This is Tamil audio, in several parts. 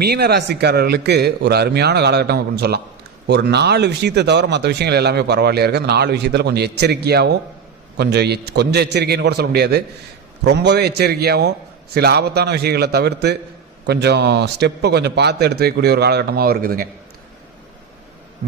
மீன ராசிக்காரர்களுக்கு ஒரு அருமையான காலகட்டம் அப்படின்னு சொல்லலாம். ஒரு 4 விஷயத்தை தவிர மற்ற விஷயங்கள் எல்லாமே பரவாயில்லையா இருக்குது. அந்த 4 விஷயத்தில் கொஞ்சம் எச்சரிக்கையாகவும் கொஞ்சம் எச்சரிக்கைன்னு கூட சொல்ல முடியாது, ரொம்பவே எச்சரிக்கையாகவும் சில ஆபத்தான விஷயங்களை தவிர்த்து கொஞ்சம் ஸ்டெப்பை கொஞ்சம் பார்த்து எடுத்து வைக்கக்கூடிய ஒரு காலகட்டமாக இருக்குதுங்க.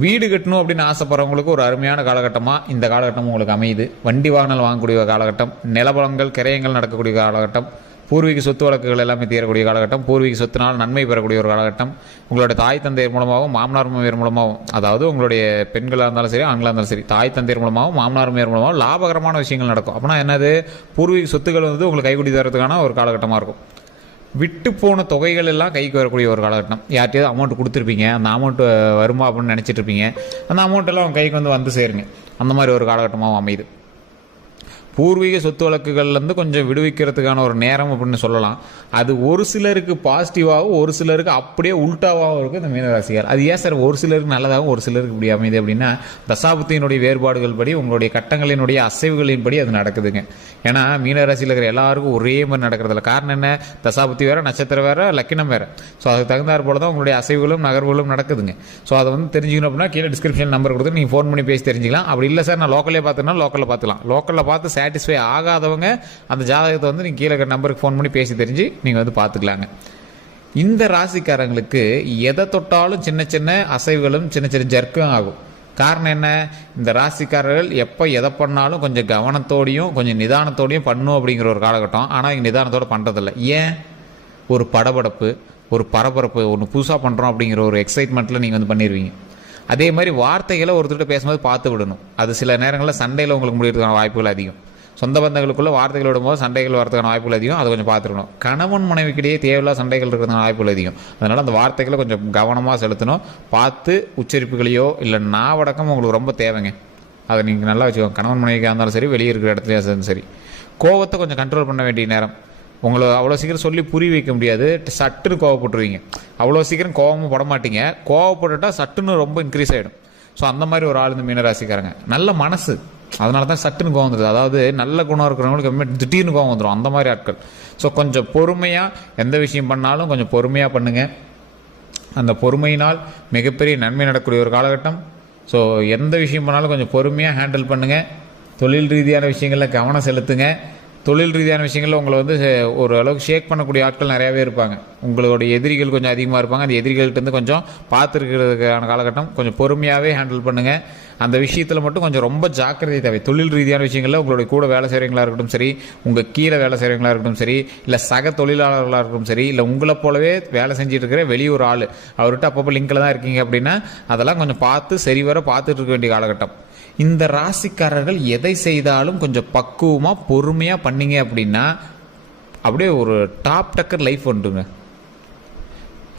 வீடு கட்டணும் அப்படின்னு ஆசைப்படுறவங்களுக்கு ஒரு அருமையான காலகட்டமாக இந்த காலகட்டம் உங்களுக்கு அமையுது. வண்டி வாகனம் வாங்கக்கூடிய காலகட்டம், நிலபலங்கள் கிரயங்கள் நடக்கக்கூடிய காலகட்டம், பூர்வீக சொத்து வழக்குகள் எல்லாமே தீரக்கூடிய காலகட்டம், பூர்வீக சொத்தினால் நன்மை பெறக்கூடிய ஒரு காலகட்டம், உங்களுடைய தாய் தந்தையர் மூலமாகவும் மாமனார் மாமியார் மூலமாகவும், அதாவது உங்களுடைய பெண்களாக இருந்தாலும் சரி ஆண்களாக இருந்தாலும் சரி, தாய் தந்தையர் மூலமாகவும் மாமனார் மாமியார் மூலமாகவும் லாபகரமான விஷயங்கள் நடக்கும். அப்படின்னா என்னது, பூர்வீக சொத்துக்கள் வந்து உங்களுக்கு கைக்கூடி தரத்துக்கான ஒரு காலகட்டமாக இருக்கும். விட்டு போன தொகைகள் எல்லாம் கைக்கு வரக்கூடிய ஒரு காலகட்டம். யார்கிட்டயாவது அமௌண்ட் கொடுத்துருப்பீங்க, அந்த அமௌண்ட்டு வருமா அப்படின்னு நினச்சிட்டு இருப்பீங்க, அந்த அமௌண்ட்டெல்லாம் அவங்க கைக்கு வந்து சேருங்க. அந்த மாதிரி ஒரு காலகட்டமாகவும் அமையுது. பூர்வீக சொத்து வழக்குகள்லேருந்து கொஞ்சம் விடுவிக்கிறதுக்கான ஒரு நேரம் அப்படின்னு சொல்லலாம். அது ஒரு சிலருக்கு பாசிட்டிவாகவும் ஒரு சிலருக்கு அப்படியே உல்ட்டாவாகவும் இருக்குது இந்த மீனராசிக்கார். அது ஏன் சார் ஒரு சிலருக்கு நல்லதாகவும் ஒரு சிலருக்கு இப்படி அமையுது அப்படின்னா, தசாபுத்தியினுடைய வேறுபாடுகள் படி உங்களுடைய கட்டங்களினுடைய அசைவுகளின் படி அது நடக்குதுங்க. ஏன்னா மீனராசியில் இருக்கிற எல்லாருக்கும் ஒரே மாதிரி நடக்கிறதில்ல. காரணம் என்ன, தசாபுத்தி வேறு, நட்சத்திரம் வேறு, லக்கினம் வேறு. ஸோ அதுக்கு தகுந்தாற் போல தான் உங்களுடைய அசைவுகளும் நகர்வுகளும் நடக்குதுங்க. ஸோ அதை வந்து தெரிஞ்சுக்கணும் அப்படின்னா கீழே டிஸ்கிரிப்ஷன் நம்பர் கொடுத்து நீங்கள் ஃபோன் பண்ணி பேசி தெரிஞ்சிக்கலாம். அப்படி இல்லை சார் நான் லோக்கல்லே பார்த்துனா லோக்கலில் பார்த்துக்கலாம். லோக்கலில் பார்த்து சாட்டிஸ்ஃபை ஆகாதவங்க அந்த ஜாதகத்தை வந்து நீங்கள் கீழே நம்பருக்கு ஃபோன் பண்ணி பேசி தெரிஞ்சு நீங்கள் வந்து பார்த்துக்கலாங்க. இந்த ராசிக்காரங்களுக்கு எதை தொட்டாலும் சின்ன சின்ன அசைவுகளும் சின்ன சின்ன ஜர்க்கும் ஆகும். காரணம் என்ன, இந்த ராசிக்காரர்கள் எப்போ எதை பண்ணாலும் கொஞ்சம் கவனத்தோடையும் கொஞ்சம் நிதானத்தோடையும் பண்ணும் அப்படிங்கிற ஒரு காலகட்டம். ஆனால் இங்கே நிதானத்தோடு பண்ணுறதில்ல. ஏன், ஒரு படபடப்பு, ஒரு பரபரப்பு, ஒன்று புதுசாக பண்ணுறோம் அப்படிங்கிற ஒரு எக்ஸைட்மெண்ட்டில் நீங்கள் வந்து பண்ணிடுவீங்க. அதே மாதிரி வார்த்தைகளை ஒருத்தர்கிட்ட பேசும்போது பார்த்து விடணும். அது சில நேரங்களில் சண்டையில் உங்களுக்கு முடியறதுக்கான வாய்ப்புகள் அதிகம். சொந்த பந்தங்களுக்குள்ள வார்த்தைகள் விடும்போது சண்டைகள் வரதுக்கான வாய்ப்புகள் அதிகம். அதை கொஞ்சம் பார்த்துக்கணும். கணவன் மனைவிக்கிடையே தேவையில்லா சண்டைகள் இருக்கிறதுக்கான வாய்ப்புகள் அதிகம். அதனால் அந்த வார்த்தைகளை கொஞ்சம் கவனமாக செலுத்தணும். பார்த்து உச்சரிப்புகளையோ இல்லை நாவடக்கம் உங்களுக்கு ரொம்ப தேவைங்க. அதை நீங்கள் நல்லா வச்சுக்கோங்க. கணவன் மனைவிக்காக இருந்தாலும் சரி, வெளியே இருக்கிற இடத்துலையும் இருந்தாலும் சரி. கோவத்தை கொஞ்சம் கண்ட்ரோல் பண்ண வேண்டிய நேரம். உங்களை அவ்வளோ சீக்கிரம் சொல்லி புரிய வைக்க முடியாது. சட்டுன்னு கோவப்பட்டுருவீங்க. அவ்வளோ சீக்கிரம் கோவமும் பட மாட்டீங்க. கோவப்பட்டுட்டா சட்டுன்னு ரொம்ப இன்க்ரீஸ் ஆகிடும். ஸோ அந்த மாதிரி ஒரு ஆள் இந்த மீனராசிக்காரங்க. நல்ல மனசு, அதனால தான் சட்டுன்னு கோவம் வந்துடுது. அதாவது நல்ல குணம் இருக்கிறவங்களுக்கு திடீர்னு கோவம் வந்துடும். அந்த மாதிரி ஆட்கள். ஸோ கொஞ்சம் பொறுமையாக எந்த விஷயம் பண்ணாலும் கொஞ்சம் பொறுமையாக பண்ணுங்கள். அந்த பொறுமையினால் மிகப்பெரிய நன்மை நடக்கக்கூடிய ஒரு காலகட்டம். ஸோ எந்த விஷயம் பண்ணாலும் கொஞ்சம் பொறுமையாக ஹேண்டில் பண்ணுங்கள். தொழில் ரீதியான விஷயங்களில் கவனம் செலுத்துங்க. தொழில் ரீதியான விஷயங்களில் உங்களை வந்து ஓரளவுக்கு ஷேக் பண்ணக்கூடிய ஆட்கள் நிறையாவே இருப்பாங்க. உங்களுடைய எதிரிகள் கொஞ்சம் அதிகமாக இருப்பாங்க. அந்த எதிரிகள்கிட்ட கொஞ்சம் பார்த்துருக்கிறதுக்கான காலகட்டம். கொஞ்சம் பொறுமையாகவே ஹேண்டில் பண்ணுங்கள். அந்த விஷயத்தில் மட்டும் கொஞ்சம் ரொம்ப ஜாக்கிரதை தேவை. தொழில் ரீதியான விஷயங்களில் உங்களுடைய கூட வேலை செய்கிறவங்களா இருக்கட்டும் சரி, உங்கள் கீழே வேலை செய்கிறவங்களா இருக்கட்டும் சரி, இல்லை சக தொழிலாளர்களாக இருக்கட்டும் சரி, இல்லை உங்களை போலவே வேலை செஞ்சுட்டு இருக்கிற வெளியூர் ஆள், அவர்கிட்ட அப்பப்போ லிங்கில் தான் இருக்கீங்க அப்படின்னா அதெல்லாம் கொஞ்சம் பார்த்து சரிவர பார்த்துட்டு இருக்க வேண்டிய காலகட்டம். இந்த ராசிக்காரர்கள் எதை செய்தாலும் கொஞ்சம் பக்குவமாக பொறுமையாக பண்ணீங்க அப்படின்னா அப்படியே ஒரு டாப் டக்கர் லைஃப் வந்துடுங்க.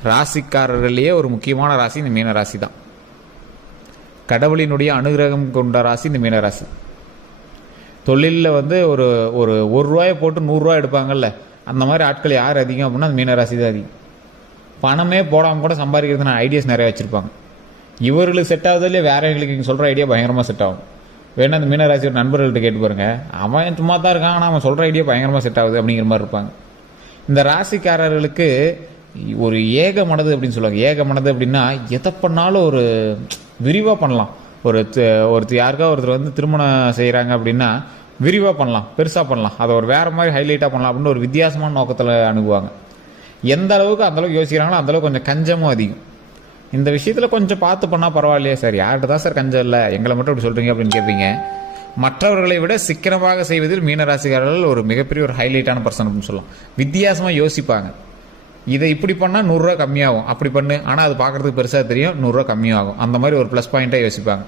ராசிக்காரர்களையே ஒரு முக்கியமான ராசி இந்த மீன ராசி தான். கடவுளினுடைய அனுகிரகம் கொண்ட ராசி இந்த மீனராசி. தொழிலில் வந்து ஒரு ரூபாயை போட்டு 100 ரூபா எடுப்பாங்கல்ல, அந்த மாதிரி ஆட்கள் யார் அதிகம் அப்படின்னா அந்த மீனராசி தான் அதிகம். பணமே போடாமல் கூட சம்பாதிக்கிறதுனா ஐடியாஸ் நிறையா வச்சுருப்பாங்க. இவர்களுக்கு செட் ஆகுதுலேயே வேற எங்களுக்கு இங்கே சொல்கிற ஐடியா பயங்கரமாக செட் ஆகும். வேணா அந்த மீனராசியோட நண்பர்கள்ட்ட கேட்டு பாருங்க, அவன் சும்மா தான் இருக்கான் ஆனால் அவன் சொல்கிற ஐடியா பயங்கரமாக செட் ஆகுது அப்படிங்கிற மாதிரி இருப்பாங்க. இந்த ராசிக்காரர்களுக்கு ஒரு ஏக மனது அப்படின்னு சொல்லுவாங்க. ஏக மனது அப்படின்னா எதை பண்ணாலும் ஒரு விரிவாக பண்ணலாம். ஒருத்தர் யாருக்கா ஒருத்தர் வந்து திருமணம் செய்கிறாங்க அப்படின்னா விரிவாக பண்ணலாம், பெருசாக பண்ணலாம், அதை ஒரு வேறு மாதிரி ஹைலைட்டாக பண்ணலாம் அப்படின்னு ஒரு வித்தியாசமான நோக்கத்தில் அணுகுவாங்க. எந்த அளவுக்கு அந்தளவுக்கு யோசிக்கிறாங்களோ அந்தளவுக்கு கொஞ்சம் கஞ்சமும் அதிகம். இந்த விஷயத்தில் கொஞ்சம் பார்த்து பண்ணால் பரவாயில்லையே சார், யார்கிட்ட தான் சார் கஞ்சம் இல்லை, எங்களை மட்டும் இப்படி சொல்கிறீங்க அப்படின்னு கேட்பீங்க. மற்றவர்களை விட சிக்கனமாக செய்வதில் மீனராசிக்காரர்கள் ஒரு மிகப்பெரிய ஒரு ஹைலைட்டான பர்சன் அப்படின்னு சொல்லலாம். வித்தியாசமாக யோசிப்பாங்க. இதை இப்படி பண்ணால் 100 ரூபா கம்மியாகும், அப்படி பண்ணு, ஆனால் அது பார்க்குறதுக்கு பெருசாக தெரியும், 100 ரூபா கம்மியாகும். அந்த மாதிரி ஒரு ப்ளஸ் பாயிண்ட்டாக யோசிப்பாங்க.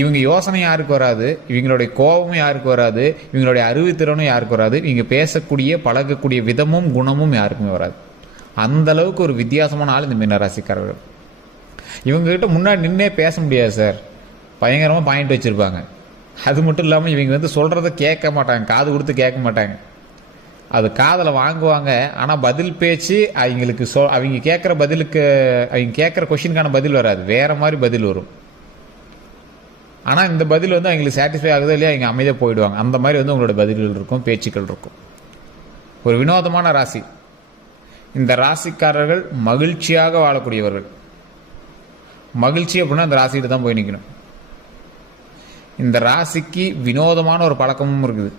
இவங்க யோசனை யாருக்கு வராது, இவங்களுடைய கோபமும் யாருக்கு வராது, இவங்களுடைய அறிவுத்திறனும் யாருக்கு வராது, இவங்க பேசக்கூடிய பழகக்கூடிய விதமும் குணமும் யாருக்குமே வராது. அந்த அளவுக்கு ஒரு வித்தியாசமான ஆள் இந்த மீனராசிக்காரர்கள். இவங்ககிட்ட முன்னாடி நின்னே பேச முடியாது சார், பயங்கரமாக பாயிண்ட் வச்சுருப்பாங்க. அது மட்டும் இல்லாமல் இவங்க வந்து சொல்கிறத கேட்க மாட்டாங்க, காது கொடுத்து கேட்க மாட்டாங்க. அது காதில் வாங்குவாங்க, ஆனால் பதில் பேச்சு அவங்களுக்கு அவங்க கேட்குற பதிலுக்கு, அவங்க கேட்குற கொஷினுக்கான பதில் வராது, வேறு மாதிரி பதில் வரும். ஆனால் இந்த பதில் வந்து அவங்களுக்கு சாட்டிஸ்ஃபை ஆகுதோ இல்லையா, அவங்க அமைதியாக போயிடுவாங்க. அந்த மாதிரி வந்து உங்களோட பதில்கள் இருக்கும், பேச்சுக்கள் இருக்கும். ஒரு வினோதமான ராசி. இந்த ராசிக்காரர்கள் மகிழ்ச்சியாக வாழக்கூடியவர்கள். மகிழ்ச்சி அப்படின்னா இந்த ராசிகிட்ட தான் போய் நிற்கணும். இந்த ராசிக்கு வினோதமான ஒரு பழக்கமும் இருக்குது.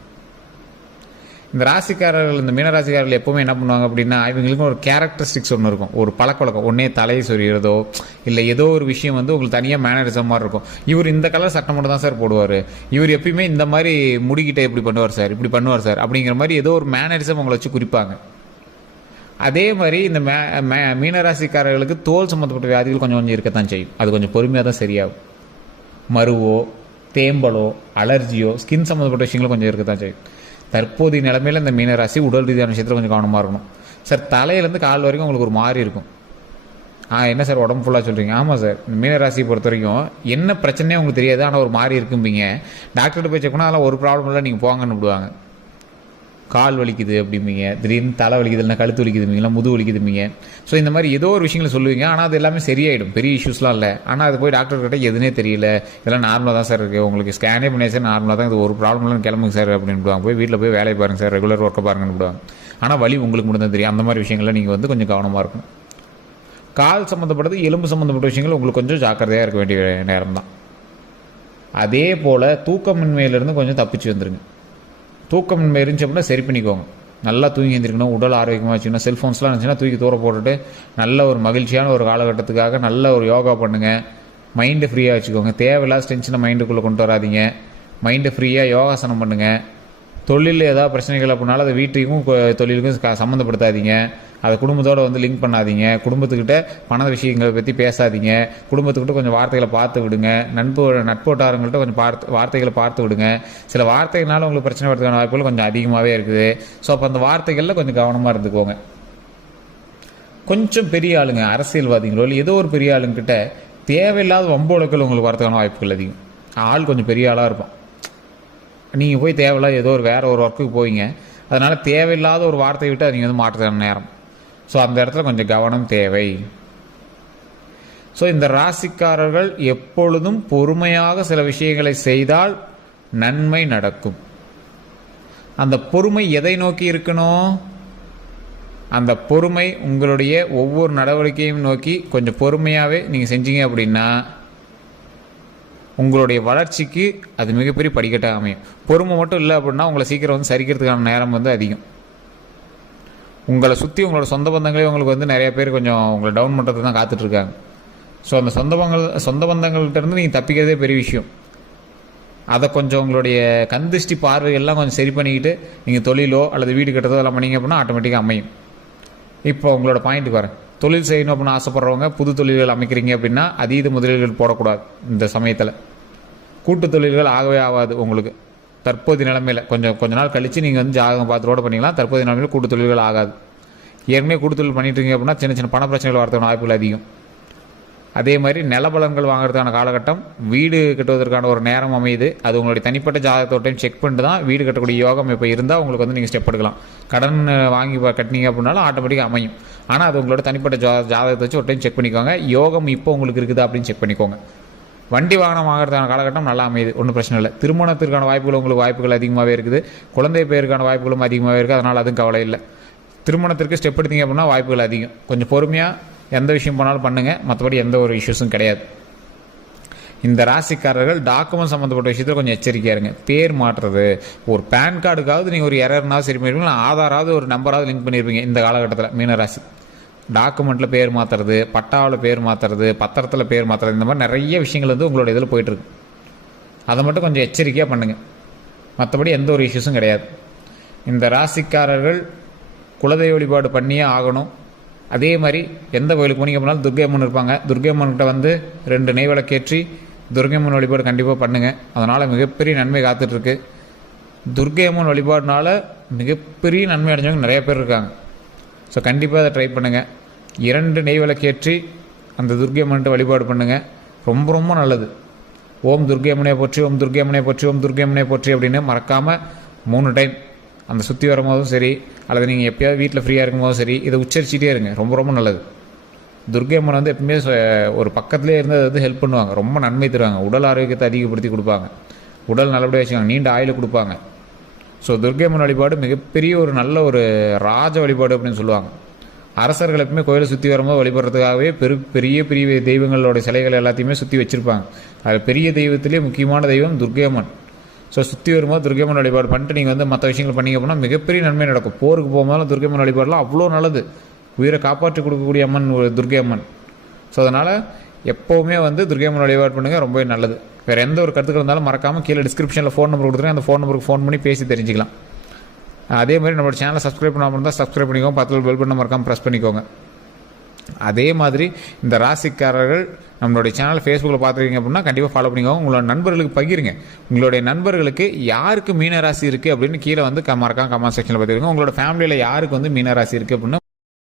இந்த ராசிக்காரர்கள், இந்த மீனராசிக்காரர்கள் எப்பவுமே என்ன பண்ணுவாங்க அப்படின்னா, இவங்களுக்கு ஒரு கேரக்டரிஸ்டிக்ஸ் ஒன்று இருக்கும், ஒரு பழக்கவழக்கம். ஒன்றே தலையை சொறிகிறதோ இல்லை ஏதோ ஒரு விஷயம் வந்து உங்களுக்கு தனியாக மேனரிசம் மாதிரி இருக்கும். இவர் இந்த கலர் சட்டை மட்டும் தான் சார் போடுவார், இவர் எப்பயுமே இந்த மாதிரி முடிக்கிட்ட இப்படி பண்ணுவார் சார், இப்படி பண்ணுவார் சார் அப்படிங்கிற மாதிரி ஏதோ ஒரு மேனரிசம் உங்களை வச்சு குறிப்பாங்க. அதே மாதிரி இந்த மீனராசிக்காரர்களுக்கு தோல் சம்மந்தப்பட்ட வியாதிகள் கொஞ்சம் கொஞ்சம் இருக்கத்தான் செய்யும். அது கொஞ்சம் பொறுமையாக தான் சரியாகும். மருவோ, தேம்பலோ, அலர்ஜியோ, ஸ்கின் சம்மந்தப்பட்ட விஷயங்களும் கொஞ்சம் இருக்கத்தான் செய்யும். தற்போதைய நிலைமையில் இந்த மீனராசி உடல் ரீதியான விஷயத்தில் கொஞ்சம் கவனமாக இருக்கணும் சார். தலையிலேருந்து கால் வரைக்கும் உங்களுக்கு ஒரு மாதிரி இருக்கும். என்ன சார் உடம்பு ஃபுல்லாக சொல்கிறீங்க? ஆமாம் சார், இந்த மீனராசியை பொறுத்த வரைக்கும் என்ன பிரச்சனையே உங்களுக்கு தெரியாது, ஆனால் ஒரு மாதிரி இருக்கும்பீங்க. டாக்டர்கிட்ட போய் செக் பண்ணால் அதெல்லாம் ஒரு ப்ராப்ளம் இல்லை, நீங்கள் போங்கன்னு விடுவாங்க. கால் வலிக்குது அப்படிம்பீங்க, திடீர்னு தலை வலிக்குது, இல்லைனா கழுத்து வலிக்குதும்பீங்களா, முது வலிக்குதும்பீங்க. ஸோ இந்த மாதிரி ஏதோ ஒரு விஷயங்களை சொல்லுவீங்க, ஆனால் அது எல்லாமே சரியாயிடும், பெரிய இஷ்யூஸ்லாம் இல்லை. ஆனால் அது போய் டாக்டர்கிட்ட எதுனே தெரியல, இதெல்லாம் நார்மலாக தான் சார் இருக்குது, உங்களுக்கு ஸ்கேனே பண்ணி சார் நார்மலாக தான், இது ஒரு ப்ராப்ளம்லாம் கிளம்புங்க சார் அப்படின்னு போய் வீட்டில் போய் வேலையை பாருங்க சார், ரெகுலர் ஒர்க்கை பாருங்கன்னு விடுவாங்க. ஆனால் வலி உங்களுக்கு மட்டும் தான் தெரியும். அந்த மாதிரி விஷயங்கள்லாம் நீங்கள் வந்து கொஞ்சம் கவனமாக இருக்கணும். கால் சம்மந்தப்பட்டது, எலும்பு சம்மந்தப்பட்ட விஷயங்கள் உங்களுக்கு கொஞ்சம் ஜாக்கிரதையாக இருக்க வேண்டிய நேரம் தான். அதே போல் தூக்கமின்மையிலேருந்து கொஞ்சம் தப்பிச்சு வந்துருங்க. தூக்கமின்மை இருந்துச்சு அப்படின்னா சரி பண்ணிக்கோங்க. நல்லா தூங்கி எழுந்திருக்கணும், உடல் ஆரோக்கியமாக வச்சுக்கணும். செல்ஃபோன்ஸ்லாம் இருந்துச்சுன்னா தூக்கி தூர போட்டுட்டு நல்ல ஒரு மகிழ்ச்சியான ஒரு காலகட்டத்துக்காக நல்ல ஒரு யோகா பண்ணுங்கள். மைண்டை ஃப்ரீயாக வச்சுக்கோங்க. தேவையில்லாத டென்ஷனை மைண்டுக்குள்ளே கொண்டு வராதிங்க. மைண்டை ஃப்ரீயாக யோகாசனம் பண்ணுங்கள். தொழிலில் ஏதாவது பிரச்சனைகள் அப்படின்னாலும் அதை வீட்டுக்கும் தொழிலுக்கும் சம்மந்தப்படுத்தாதீங்க. அதை குடும்பத்தோடு வந்து லிங்க் பண்ணாதீங்க. குடும்பத்துக்கிட்ட பண விஷயங்களை பற்றி பேசாதீங்க. குடும்பத்துக்கிட்ட கொஞ்சம் வார்த்தைகளை பார்த்து விடுங்க. நட்போட்டாரங்கள்ட்ட கொஞ்சம் வார்த்தைகளை பார்த்து விடுங்க. சில வார்த்தைகளால் உங்களுக்கு பிரச்சனை வரதுக்கான வாய்ப்புகள் கொஞ்சம் அதிகமாகவே இருக்குது. ஸோ அப்போ அந்த வார்த்தைகளில் கொஞ்சம் கவனமாக இருந்துக்கோங்க. கொஞ்சம் பெரிய ஆளுங்க, அரசியல்வாதிகளோ இல்லை ஏதோ ஒரு பெரிய ஆளுங்கிட்ட தேவையில்லாத வம்போலக்கள் உங்களுக்கு வரதுக்கான வாய்ப்புகள் அதிகம். ஆள் கொஞ்சம் பெரிய ஆளாக இருப்பான். நீங்கள் போய் தேவையில்லாத ஏதோ ஒரு வேறு ஒரு ஒர்க்குக்கு போவீங்க. அதனால் தேவையில்லாத ஒரு வார்த்தையை விட்டு அதை நீங்கள் வந்து மாற்றுற நேரம். ஸோ அந்த இடத்துல கொஞ்சம் கவனம் தேவை. ஸோ இந்த ராசிக்காரர்கள் எப்பொழுதும் பொறுமையாக சில விஷயங்களை செய்தால் நன்மை நடக்கும். அந்த பொறுமை எதை நோக்கி இருக்கணும்? அந்த பொறுமை உங்களுடைய ஒவ்வொரு நடவடிக்கையும் நோக்கி கொஞ்சம் பொறுமையாகவே நீங்கள் செஞ்சீங்க அப்படின்னா உங்களுடைய வளர்ச்சிக்கு அது மிகப்பெரிய படிக்கட்டாக அமையும். பொறுமை மட்டும் இல்லை அப்படின்னா உங்களை சீக்கிரம் வந்து சரிக்கிறதுக்கான நேரம் வந்து அதிகம். உங்களை சுற்றி உங்களோட சொந்த பந்தங்களே உங்களுக்கு வந்து நிறைய பேர் கொஞ்சம் உங்களை டவுன் பண்ணுறது தான் காத்துட்ருக்காங்க. ஸோ அந்த சொந்த பந்தங்கள்கிட்டருந்து நீங்கள் தப்பிக்கிறதே பெரிய விஷயம். அதை கொஞ்சம் உங்களுடைய கந்திஷ்டி பார்வைகள்லாம் கொஞ்சம் சரி பண்ணிக்கிட்டு நீங்கள் தொழிலோ அல்லது வீடு கட்டுறதோ எல்லாம் பண்ணிங்க அப்படின்னா ஆட்டோமேட்டிக்காக அமையும். இப்போ உங்களோட பாயிண்ட்டுக்கு வரேன். தொழில் செய்யணும் அப்படின்னு ஆசைப்படுறவங்க புது தொழில்கள் அமைக்கிறீங்க அப்படின்னா அதீத முதலீடுகள் போடக்கூடாது. இந்த சமயத்தில் கூட்டு தொழில்கள் ஆகவே ஆகாது. உங்களுக்கு தற்போதைய நிலைமையில் கொஞ்ச நாள் கழித்து நீங்கள் வந்து ஜாதகம் பார்த்துரோட பண்ணிக்கலாம். தற்போதைய நிலைமையில் கூட்டு தொழில்கள் ஆகாது. ஏற்கனவே கூட்டு தொழில் பண்ணிட்டுருக்கீங்க அப்படின்னா சின்ன சின்ன பண பிரச்சனைகள் வரதுக்கான வாய்ப்புகள் அதிகம். அதே மாதிரி நிலபலன்கள் வாங்குறதுக்கான காலகட்டம், வீடு கட்டுவதற்கான ஒரு நேரம் அமையுது. அது உங்களுடைய தனிப்பட்ட ஜாதகத்தோட்டையும் செக் பண்ணிட்டு தான் வீடு கட்டக்கூடிய யோகம் இப்போ இருந்தால் உங்களுக்கு வந்து நீங்கள் ஸ்டெப் எடுக்கலாம். கடன் வாங்கி கட்டினீங்க அப்படின்னாலும் ஆட்டோமேட்டிக்காக அமையும். ஆனால் அது உங்களோட தனிப்பட்ட ஜாதகத்தை வச்சு ஒரு டைம் செக் பண்ணிக்கோங்க. யோகம் இப்போ உங்களுக்கு இருக்குதா அப்படின்னு செக் பண்ணிக்கோங்க. வண்டி வாகனம் வாங்குறதுக்கான காலகட்டம் நல்லா அமையுது, ஒன்றும் பிரச்சனை இல்லை. திருமணத்திற்கான வாய்ப்புகள் உங்களுக்கு வாய்ப்புகள் அதிகமாகவே இருக்குது. குழந்தை பேருக்கான வாய்ப்புகளும் அதிகமாகவே இருக்குது. அதனால் அதுவும் கவலை இல்லை. திருமணத்திற்கு ஸ்டெப் எடுத்தீங்க அப்படின்னா வாய்ப்புகள் அதிகம். கொஞ்சம் பொறுமையாக எந்த விஷயம் பண்ணாலும் பண்ணுங்கள். மற்றபடி எந்த ஒரு இஷ்யூஸும் கிடையாது. இந்த ராசிக்காரர்கள் டாக்குமெண்ட் சம்மந்தப்பட்ட விஷயத்தில் கொஞ்சம் எச்சரிக்கையாக இருங்க. பேர் மாற்றுறது, ஒரு பேன் கார்டுக்காவது நீங்கள் ஒரு எரர்னாவது சரி பண்ணியிருப்பீங்க, ஆதாராவது ஒரு நம்பராவது லிங்க் பண்ணியிருப்பீங்க. இந்த காலகட்டத்தில் மீனராசி டாக்குமெண்ட்டில் பேர் மாற்றுறது, பட்டாவில் பேர் மாற்றுறது, பத்திரத்தில் பேர் மாற்றுறது, இந்த மாதிரி நிறைய விஷயங்கள் வந்து உங்களோட இதில் போயிட்டுருக்கு. அதை மட்டும் கொஞ்சம் எச்சரிக்கையாக பண்ணுங்கள். மற்றபடி எந்த ஒரு இஷ்யூஸும் கிடையாது. இந்த ராசிக்காரர்கள் குலதெய்வ வழிபாடு பண்ணியே ஆகணும். அதே மாதிரி எந்த கோயிலுக்கு போனீங்க அப்படின்னாலும் துர்க்கை அம்மன் இருப்பாங்க. துர்க்கை அம்மன்கிட்ட வந்து 2 நெய் விளக்கேற்றி துர்க்கை அம்மன் வழிபாடு கண்டிப்பாக பண்ணுங்கள். அதனால் மிகப்பெரிய நன்மை காத்துட்ருக்கு. துர்க்கை அம்மன் வழிபாடுனால மிகப்பெரிய நன்மை அடைஞ்சவங்க நிறைய பேர் இருக்காங்க. ஸோ கண்டிப்பாக அதை ட்ரை பண்ணுங்கள். 2 நெய் விளக்கேற்றி அந்த துர்க்கை அம்மன்கிட்ட வழிபாடு பண்ணுங்கள். ரொம்ப ரொம்ப நல்லது. ஓம் துர்க்கை அம்மனை போற்றி, ஓம் துர்க்கை அம்மனை போற்றி, ஓம் துர்க்கை அம்மனை போற்றி அப்படின்னு மறக்காமல் 3 டைம் அந்த சுற்றி வரும்போதும் சரி, அல்லது நீங்கள் எப்போயாவது வீட்டில் ஃப்ரீயாக இருக்கும்போதும் சரி, இதை உச்சரிச்சிட்டே இருங்க. ரொம்ப ரொம்ப நல்லது. துர்க்கை அம்மன் வந்து எப்பவுமே ஒரு பக்கத்துலேயே இருந்து அதை வந்து ஹெல்ப் பண்ணுவாங்க. ரொம்ப நன்மை தருவாங்க. உடல் ஆரோக்கியத்தை அதிகப்படுத்தி கொடுப்பாங்க. உடல் நல்லபடியாக வச்சுக்காங்க. நீண்ட ஆயுள் கொடுப்பாங்க. ஸோ துர்க்கை அம்மன் வழிபாடு மிகப்பெரிய ஒரு நல்ல ஒரு ராஜ வழிபாடு அப்படின்னு சொல்லுவாங்க. அரசர்கள் எப்பவுமே கோயிலை சுற்றி வரும்போது வழிபடுறதுக்காகவே பெரிய பெரிய தெய்வங்களோட சிலைகள் எல்லாத்தையுமே சுற்றி வச்சுருப்பாங்க. அது பெரிய தெய்வத்திலே முக்கியமான தெய்வம் துர்க்கை அம்மன். ஸோ சுற்றி வரும்போது துர்க்கை அம்மன் வழிபாடு பண்ணிட்டு நீங்கள் வந்து மற்ற விஷயங்கள் பண்ணிங்க அப்படின்னா மிகப்பெரிய நன்மை நடக்கும். போருக்கு போகும்போது துர்க்கை அம்மன் வழிபாடெலாம் அவ்வளோ நல்லது. உயிரை காப்பாற்றி கொடுக்கக்கூடிய அம்மன் ஒரு துர்க்கை அம்மன். ஸோ அதனால் எப்போவுமே வந்து துர்க்கை அம்மன் வழிபாடு பண்ணுங்கள், ரொம்பவே நல்லது. வேறு எந்த ஒரு கருத்துக்கள் இருந்தாலும் மறக்காமல் கீழே டிஸ்கிரிப்ஷனில் ஃபோன் நம்பர் கொடுத்துருங்க, அந்த ஃபோன் நம்பருக்கு ஃபோன் பண்ணி பேசி தெரிஞ்சுக்கலாம். அதே மாதிரி நம்மளோட சேனலை சப்ஸ்கிரைப் பண்ணாமல் இருந்தால் சப்ஸ்கிரைப் பண்ணிக்கோங்க, பக்கத்தில் பெல் பண்ண மறக்காமல் ப்ரெஸ் பண்ணிக்கோங்க. அதே மாதிரி இந்த ராசிக்காரர்கள் நம்மளுடைய சேனல் ஃபேஸ்புக்கில் பார்த்துருக்கீங்க அப்படின்னா கண்டிப்பாக ஃபாலோ பண்ணிக்கோங்க. உங்களோட நண்பர்களுக்கு பகிருங்க. உங்களுடைய நண்பர்களுக்கு யாருக்கு மீன ராசி இருக்குது அப்படின்னு கீழே வந்து மறக்காம கமெண்ட் செக்ஷனில் பார்த்துருங்க. உங்களோட ஃபேமிலியில் யாருக்கு வந்து மீன ராசி இருக்குது அப்படின்னு